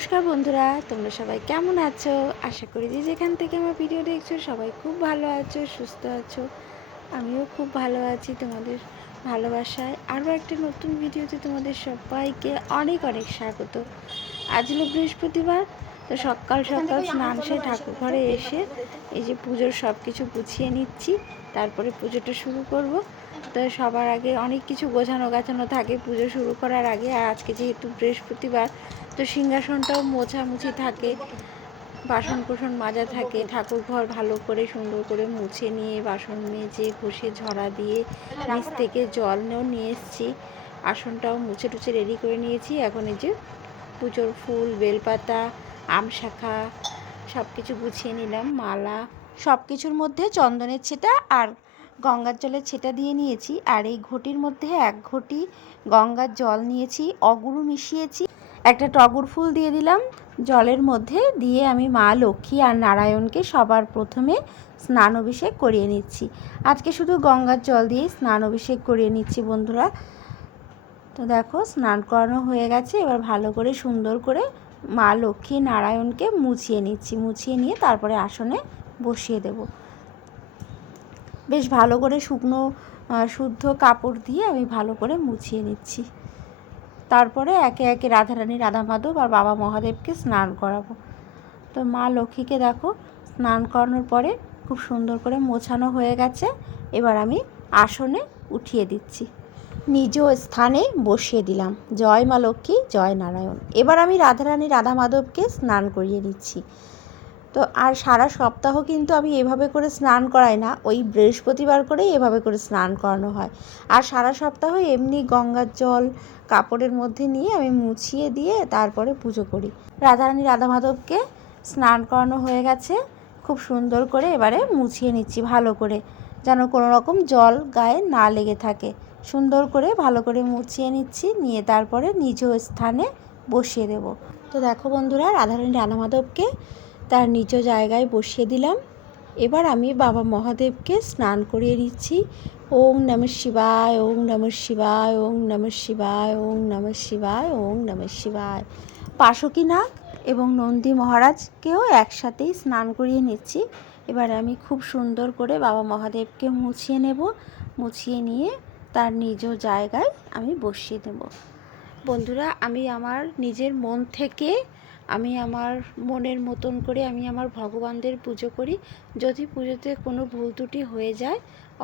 নমস্কার বন্ধুরা তোমরা সবাই কেমন আছো? আশা করি যে যেখান থেকে আমার ভিডিও দেখছ সবাই খুব ভালো আছো সুস্থ আছো। আমিও খুব ভালো আছি তোমাদের ভালোবাসায়। আরও একটা নতুন ভিডিওতে তোমাদের সবাইকে অনেক অনেক স্বাগত। আজ হলো বৃহস্পতিবার তো সকাল সকাল স্নান সেরে ঠাকুর ঘরে এসে এই যে পুজোর সব কিছু গুছিয়ে নিচ্ছি তারপরে পুজোটা শুরু করব। তো সবার আগে অনেক কিছু গোছানো গাছানো থাকে পুজো শুরু করার আগে আর আজকে যেহেতু বৃহস্পতিবার তো সিংহাসনটাও মোছামুছি থাকে বাসন কোসন মাজা থাকে ঠাকুর ঘর ভালো করে সুন্দর করে মুছে নিয়ে, বাসন মেজে, ঘষে, ঝরা দিয়ে, নিচ থেকে জল নিয়েও নিয়ে এসেছি। আসনটাও মুছে টুছে রেডি করে নিয়েছি। এখন এই যে পুজোর ফুল, বেলপাতা, আম শাখা সব কিছু গুছিয়ে নিলাম, মালা সব কিছুর মধ্যে চন্দনের ছেটা আর গঙ্গার জলের ছেটা দিয়ে নিয়েছি। আর এই ঘটির মধ্যে এক ঘটি গঙ্গার জল নিয়েছি, অগুরু মিশিয়েছি। একটা টগর ফুল দিয়ে দিলাম। জলের মধ্যে দিয়ে আমি মা লক্ষ্মী আর নারায়ণকে সবার প্রথমে স্নান অভিষেক করিয়ে নিচ্ছি। আজকে শুধু গঙ্গার জল দিয়ে স্নান অভিষেক করিয়ে নিচ্ছি বন্ধুরা। তো দেখো, স্নান করানো হয়ে গেছে। এবার ভালো করে সুন্দর করে মা লক্ষ্মী, নারায়ণকে মুছিয়ে নিচ্ছি। মুছিয়ে নিয়ে তারপরে আসনে বসিয়ে দেব। বেশ ভালো করে শুকনো শুদ্ধ কাপড় দিয়ে আমি ভালো করে মুছিয়ে নিচ্ছি। তারপরে একে একে রাধারানী রাধা মাধব আর বাবা মহাদেবকে স্নান করাবো। তো মা লক্ষ্মীকে দেখো, স্নান করানোর পরে খুব সুন্দর করে মোছানো হয়ে গেছে। এবার আমি আসনে উঠিয়ে দিচ্ছি। নিজ স্থানে বসিয়ে দিলাম। জয় মা লক্ষ্মী, জয় নারায়ণ। এবার আমি রাধারানী রাধা মাধবকে স্নান করিয়ে দিচ্ছি। তো আর সারা সপ্তাহ কিন্তু আমি এভাবে করে স্নান করাই না, ওই বৃহস্পতিবার করেই এভাবে করে স্নান করানো হয়। আর সারা সপ্তাহ এমনি গঙ্গার জল, কাপড়ের মধ্যে নিয়ে আমি মুছিয়ে দিয়ে তারপরে পুজো করি। রাধারানী রাধা মাধবকে স্নান করানো হয়ে গেছে, খুব সুন্দর করে এবারে মুছিয়ে নিচ্ছি ভালো করে, যেন কোনো রকম জল গায়ে না লেগে থাকে। সুন্দর করে ভালো করে মুছিয়ে নিচ্ছি, নিয়ে তারপরে নিজ স্থানে বসিয়ে দেব। তো দেখো বন্ধুরা, রাধারানী রাধা মাধবকে তার নিজ জায়গায় বসিয়ে দিলাম। এবার আমি বাবা মহাদেবকে স্নান করিয়ে দিচ্ছি। ওং নম শিবায় ওং নম শিবায় ওং নম শিবায় ওং নম শিবায় ওং নম শিবায়। পাশকী নাগ এবং নন্দী মহারাজকেও একসাথেই স্নান করিয়ে নিচ্ছি। এবার আমি খুব সুন্দর করে বাবা মহাদেবকে মুছিয়ে নেব। মুছিয়ে নিয়ে তার নিজ জায়গায় আমি বসিয়ে দেব। বন্ধুরা, আমি আমার নিজের মন থেকে আমি আমার মনের মতন করে আমি আমার ভগবানদের পুজো করি। যদি পুজোতে কোনো ভুল ত্রুটি হয়ে যায়,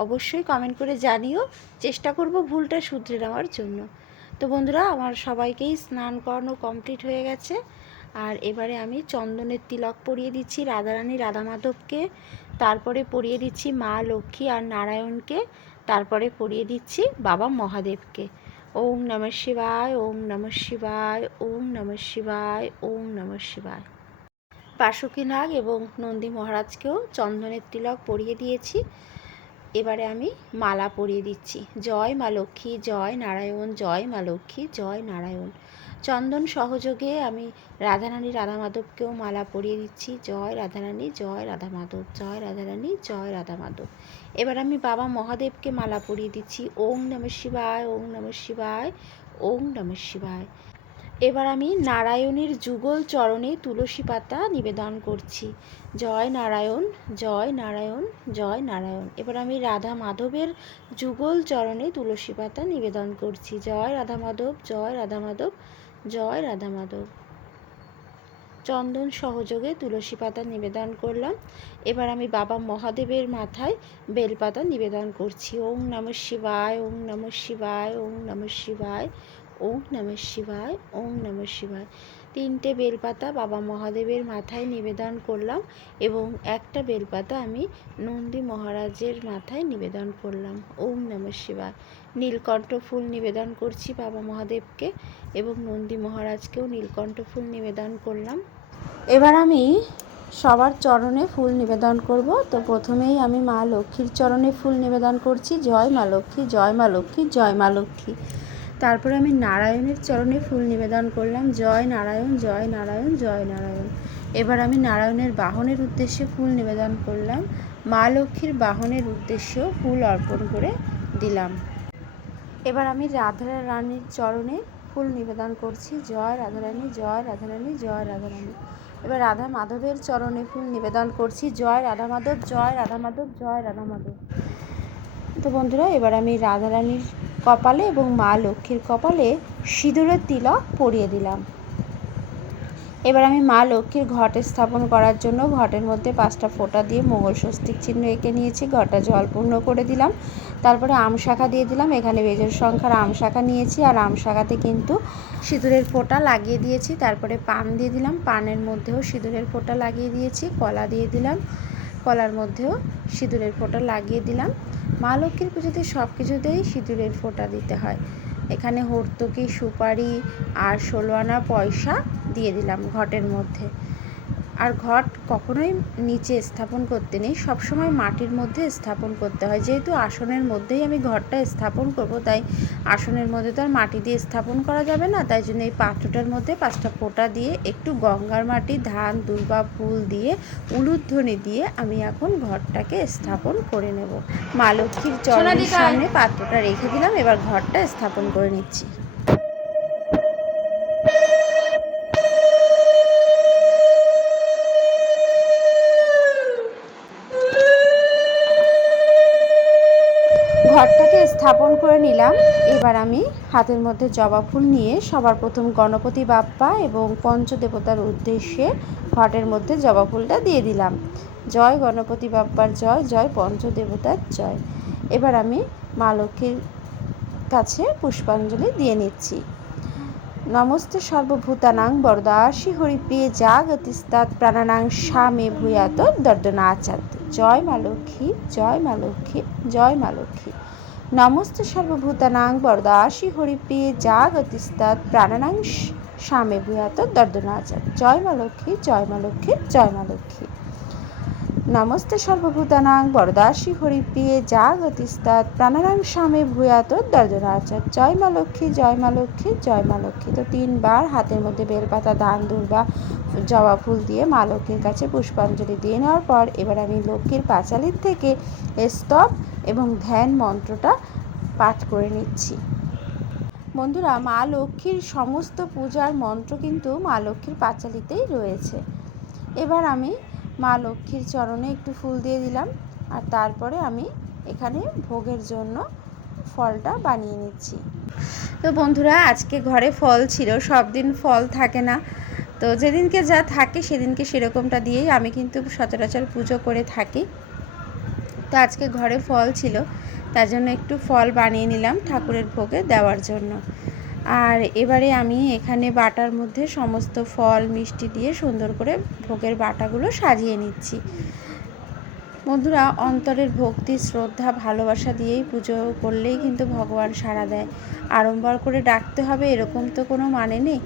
অবশ্যই কমেন্ট করে জানিও। চেষ্টা করব ভুলটা শুধরে নেওয়ার জন্য। তো বন্ধুরা, আমার সবাইকেই স্নান করানো কমপ্লিট হয়ে গেছে। আর এবারে আমি চন্দনের তিলক পরিয়ে দিচ্ছি রাধারানী রাধা মাধবকে তারপরে পরিয়ে দিচ্ছি মা লক্ষ্মী আর নারায়ণকে। তারপরে পরিয়ে দিচ্ছি বাবা মহাদেবকে। ওম নম শিবায়, ওম নম শিবায়, ওম নম শিবায়, ওম নম শিবায়। বাসুকী নাগ এবং নন্দী মহারাজকেও চন্দনের তিলক পরিয়ে দিয়েছি। এবারে আমি মালা পরিয়ে দিচ্ছি। জয় মা লক্ষ্মী, জয় নারায়ণ, জয় মা লক্ষ্মী, জয় নারায়ণ। চন্দন সহযোগে আমি রাধারানী রাধা মাধবকেও মালা পরিয়ে দিচ্ছি। জয় রাধারানী, জয় রাধা মাধব জয় রাধারানী, জয় রাধা মাধব এবার আমি বাবা মহাদেবকে মালা পরিয়ে দিচ্ছি। ওং নম শিবায়, ওং নম শিবায়, ওং নম শিবায়। এবার আমি নারায়ণের যুগল চরণে তুলসী পাতা নিবেদন করছি। জয় নারায়ণ জয় নারায়ণ জয় নারায়ণ। এবার আমি রাধা মাধবের যুগল চরণে তুলসী পাতা নিবেদন করছি। জয় রাধা মাধব, জয় রাধা মাধব, জয় রাধা মাধব। চন্দন সহযোগে তুলসী পাতা নিবেদন করলাম। এবার আমি বাবা মহাদেবের মাথায় বেলপাতা নিবেদন করছি। ওং নম শিবায় ওং নম শিবায় ওং নম শিবায়। ওং নম শিবায় ওং নম শিবায়। তিনটে বেলপাতা বাবা মহাদেবের মাথায় নিবেদন করলাম এবং একটা বেলপাতা আমি নন্দী মহারাজের মাথায় নিবেদন করলাম। ওম নম শিবায়। নীলকণ্ঠ ফুল নিবেদন করছি বাবা মহাদেবকে এবং নন্দী মহারাজকেও নীলকণ্ঠ ফুল নিবেদন করলাম। এবার আমি সবার চরণে ফুল নিবেদন করব। তো প্রথমেই আমি মা লক্ষ্মীর চরণে ফুল নিবেদন করছি। জয় মা লক্ষ্মী, জয় মা লক্ষ্মী, জয় মা লক্ষ্মী। তারপরে আমি নারায়ণের চরণে ফুল নিবেদন করলাম, জয় নারায়ণ জয় নারায়ণ জয় নারায়ণ। এবার আমি নারায়ণের বাহনের উদ্দেশ্যে ফুল নিবেদন করলাম, মা লক্ষ্মীর বাহনের উদ্দেশ্যেও ফুল অর্পণ করে দিলাম। এবার আমি রাধা রানীর চরণে ফুল নিবেদন করছি, জয় রাধারানী জয় রাধারানী জয় রাধারানী। এবার রাধা মাধবের চরণে ফুল নিবেদন করছি, জয় রাধা মাধব, জয় রাধা মাধব, জয় রাধা মাধব। তো বন্ধুরা, এবার আমি রাধারানীর কপালে এবং মা লক্ষ্মীর কপালে সিঁদুরের তিলক পরিয়ে দিলাম। এবার আমি মা লক্ষ্মীর ঘটে স্থাপন করার জন্য ঘটের মধ্যে পাঁচটা ফোঁটা দিয়ে মঙ্গল স্বস্তিক চিহ্ন এঁকে নিয়েছি, ঘরটা জলপূর্ণ করে দিলাম। তারপরে আম শাখা দিয়ে দিলাম, এখানে বেজোর সংখ্যার আম শাখা নিয়েছি আর আম শাখাতে কিন্তু সিঁদুরের ফোঁটা লাগিয়ে দিয়েছি। তারপরে পান দিয়ে দিলাম, পানের মধ্যেও সিঁদুরের ফোঁটা লাগিয়ে দিয়েছি, কলা দিয়ে দিলাম। কলার মধ্যেও সিঁদুরের ফোঁটা লাগিয়ে দিলাম। মা লক্ষ্মীর পুজোতে সব কিছুতেই সিঁদুরের ফোঁটা দিতে হয়। এখানে হর্তুকি, সুপারি আর ষোলো আনা পয়সা দিয়ে দিলাম ঘটের মধ্যে। আর ঘট কখনোই নিচে স্থাপন করতে নেই। সবসময় মাটির মধ্যে স্থাপন করতে হয়। যেহেতু আসনের মধ্যেই আমি ঘরটা স্থাপন করব তাই আসনের মধ্যে তো আর মাটি দিয়ে স্থাপন করা যাবে না। তাই জন্য এই পাত্রটার মধ্যে পাঁচটা ফোঁটা দিয়ে একটু গঙ্গার মাটি ধান দুর্বা ফুল দিয়ে উলুধ্বনি দিয়ে আমি এখন ঘরটাকে স্থাপন করে নেব। মা লক্ষ্মীর চরণের সামনে পাত্রটা রেখে দিলাম। এবার ঘরটা স্থাপন করে নিচ্ছি। স্থাপন করে নিলাম। এবার আমি হাতের মধ্যে জবা ফুল নিয়ে সবার প্রথম গণপতি বাপ্পা এবং পঞ্চদেবতার উদ্দেশ্যে ঘটের মধ্যে জবা ফুলটা দিয়ে দিলাম। জয় গণপতি বাপ্পার জয় জয় পঞ্চদেবতার জয়। এবার আমি মা লক্ষ্মীর কাছে পুষ্পাঞ্জলি দিয়ে নিচ্ছি। নমস্তে সর্বভূতানাং বরদাসী যা গতিস্তাৎ প্রাণানাং স্বামে ভূয়াত দর্দনাচাত জয় মা লক্ষ্মী, জয় মা লক্ষ্মী, জয় মা লক্ষ্মী। নমস্তে সর্বভূতানাং বরদাসী হরিপ্রিয়ে যা গতিস্তাৎ প্রাণানাং স্বামী ভূয়াত দর্দনাচার। জয় মা লক্ষ্মী, জয় মা লক্ষ্মী, জয় মা লক্ষ্মী। নমস্তে সর্বভূতানাং, বরদাসী হরিপ্রিয়ে যা গতিস্তাৎ প্রাণানাং স্বামী ভূয়াত দর্জনাচার জয় মা লক্ষ্মী, জয় মা লক্ষ্মী, জয় মা লক্ষ্মী। তো তিনবার হাতের মধ্যে বেলপাতা, দান, দুর্বা জবা ফুল দিয়ে মা লক্ষ্মীর কাছে পুষ্পাঞ্জলি দিয়ে নেওয়ার পর এবার আমি লক্ষ্মীর পাঁচালির থেকে স্তব এবং ধ্যান মন্ত্রটা পাঠ করে নিচ্ছি। বন্ধুরা, মা লক্ষ্মীর সমস্ত পূজার মন্ত্র কিন্তু মা লক্ষ্মীর পাঁচালিতেই রয়েছে। এবার আমি মা লক্ষ্মীর চরণে একটু ফুল দিয়ে দিলাম আর তারপরে আমি এখানে ভোগের জন্য ফলটা বানিয়ে নিচ্ছি। তো বন্ধুরা, আজকে ঘরে ফল ছিল সব দিন ফল থাকে না। তো যেদিনকে যা থাকে সেদিনকে সেরকমটা দিয়েই আমি কিন্তু সচরাচর পুজো করে থাকি। তো আজকে ঘরে ফল ছিল, তার জন্য একটু ফল বানিয়ে নিলাম ঠাকুরের ভোগে দেওয়ার জন্য। আর এবারে আমি এখানে বাটার মধ্যে সমস্ত ফল, মিষ্টি দিয়ে সুন্দর করে ভোগের বাটাগুলো সাজিয়ে নিচ্ছি। বন্ধুরা, অন্তরের ভক্তি, শ্রদ্ধা, ভালোবাসা দিয়েই পুজো করলেই কিন্তু ভগবান সাড়া দেয়। আড়ম্বর করে ডাকতে হবে, এরকম তো কোনো মানে নেই।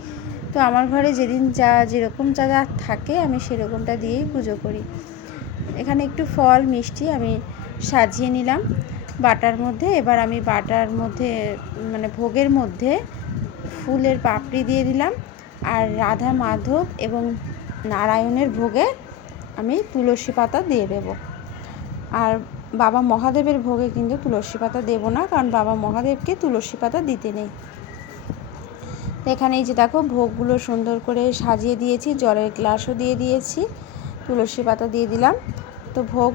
তো আমার ঘরে যেদিন যা, যেরকম যা যা থাকে, আমি সেরকমটা দিয়েই পুজো করি। এখানে একটু ফল, মিষ্টি আমি সাজিয়ে নিলাম। বাটার মধ্যে, এবার আমি বাটার মধ্যে মানে ভোগের মধ্যে ফুলের পাপড়ি দিয়ে দিলাম আর রাধা মাধব এবং নারায়ণের ভোগে আমি তুলসী পাতা দিয়ে দেব। আর বাবা মহাদেবের ভোগে কিন্তু তুলসী পাতা দেবো না, কারণ বাবা মহাদেবকে তুলসী পাতা দিতে নেই। এখানে এই যে দেখো, ভোগগুলো সুন্দর করে সাজিয়ে দিয়েছি, জলের গ্লাসও দিয়ে দিয়েছি, তুলসী পাতা দিয়ে দিলাম। তো ভোগ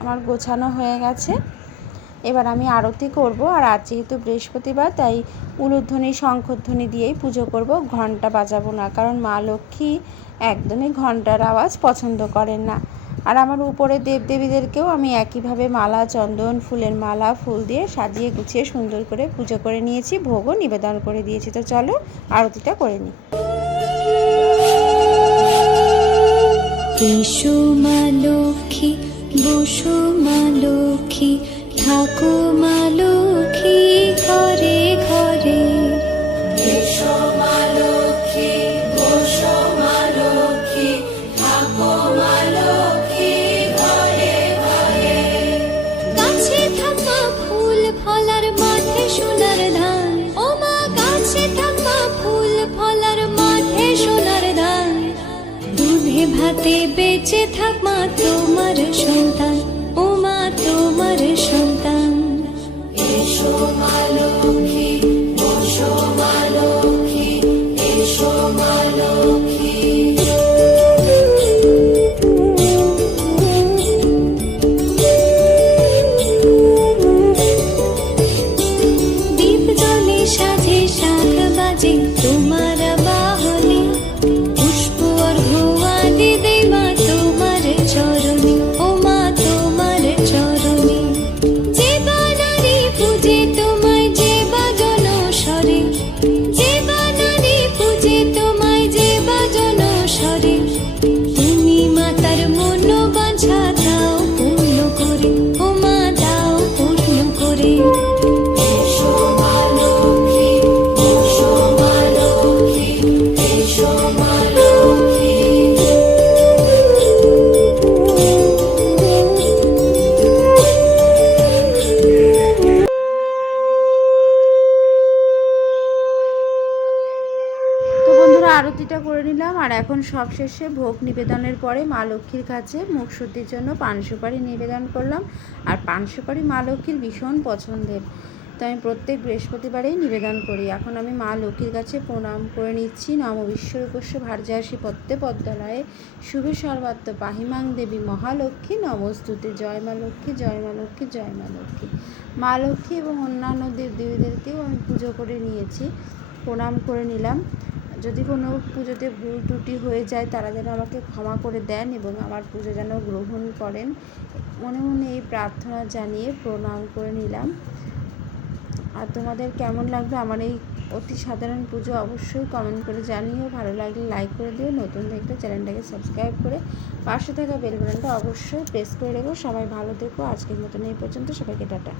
আমার গোছানো হয়ে গেছে। এবার আমি আরতি করব, আর আজ যেহেতু বৃহস্পতিবার, তাই উলুধ্বনি, শঙ্খধ্বনি দিয়েই পুজো করব। ঘণ্টা বাজাবো না, কারণ মা লক্ষ্মী একদমই ঘণ্টার আওয়াজ পছন্দ করেন না। আর আমার উপরে দেবদেবীদেরকেও আমি একইভাবে মালা, চন্দন, ফুলের মালা, ফুল দিয়ে সাজিয়ে গুছিয়ে সুন্দর করে পুজো করে নিয়েছি, ভোগও নিবেদন করে দিয়েছি। তো চলো, আরতিটা করে নিই। এসো লক্ষ্মী মা লক্ষ্মী থাকো মা লক্ষ্মী ঘরে ঘরে সবশেষে ভোগ নিবেদনের পরে মা লক্ষ্মীর কাছে মুখ শুদ্ধির জন্য পান সুপারি নিবেদন করলাম। আর পান সুপারি মা লক্ষ্মীর ভীষণ পছন্দের। তো আমি প্রত্যেক বৃহস্পতিবারেই নিবেদন করি। এখন আমি মা লক্ষ্মীর কাছে প্রণাম করে নিচ্ছি। নম বিশ্বরূপস্য ভার্যাসী পদ্মে পদ্মলয়ে শুভে সর্বাত্ম পাহিমাং দেবী মহালক্ষ্মী। নমস্তুতে। জয় মা লক্ষ্মী, জয় মা লক্ষ্মী, জয় মা লক্ষ্মী। মা লক্ষ্মী এবং অন্যান্য দেব দেবীদেরকেও আমি পুজো করে নিয়েছি। প্রণাম করে নিলাম। যদি কোনো পুজোতে ভুল ত্রুটি হয়ে যায়, তারা যেন আমাকে ক্ষমা করে দেন এবং আমার পুজো যেন গ্রহণ করেন। মনে মনে এই প্রার্থনা জানিয়ে প্রণাম করে নিলাম। আর তোমাদের কেমন লাগবে আমার এই অতি সাধারণ পুজো অবশ্যই কমেন্ট করে জানিও। ভালো লাগলে লাইক করে দিও। নতুন দেখলে চ্যানেলটাকে সাবস্ক্রাইব করে পাশে থাকা বেল অবশ্যই প্রেস করে রেখো। সবাই ভালো থেকো। আজকের মতন এই পর্যন্ত। সবাইকে টাটা।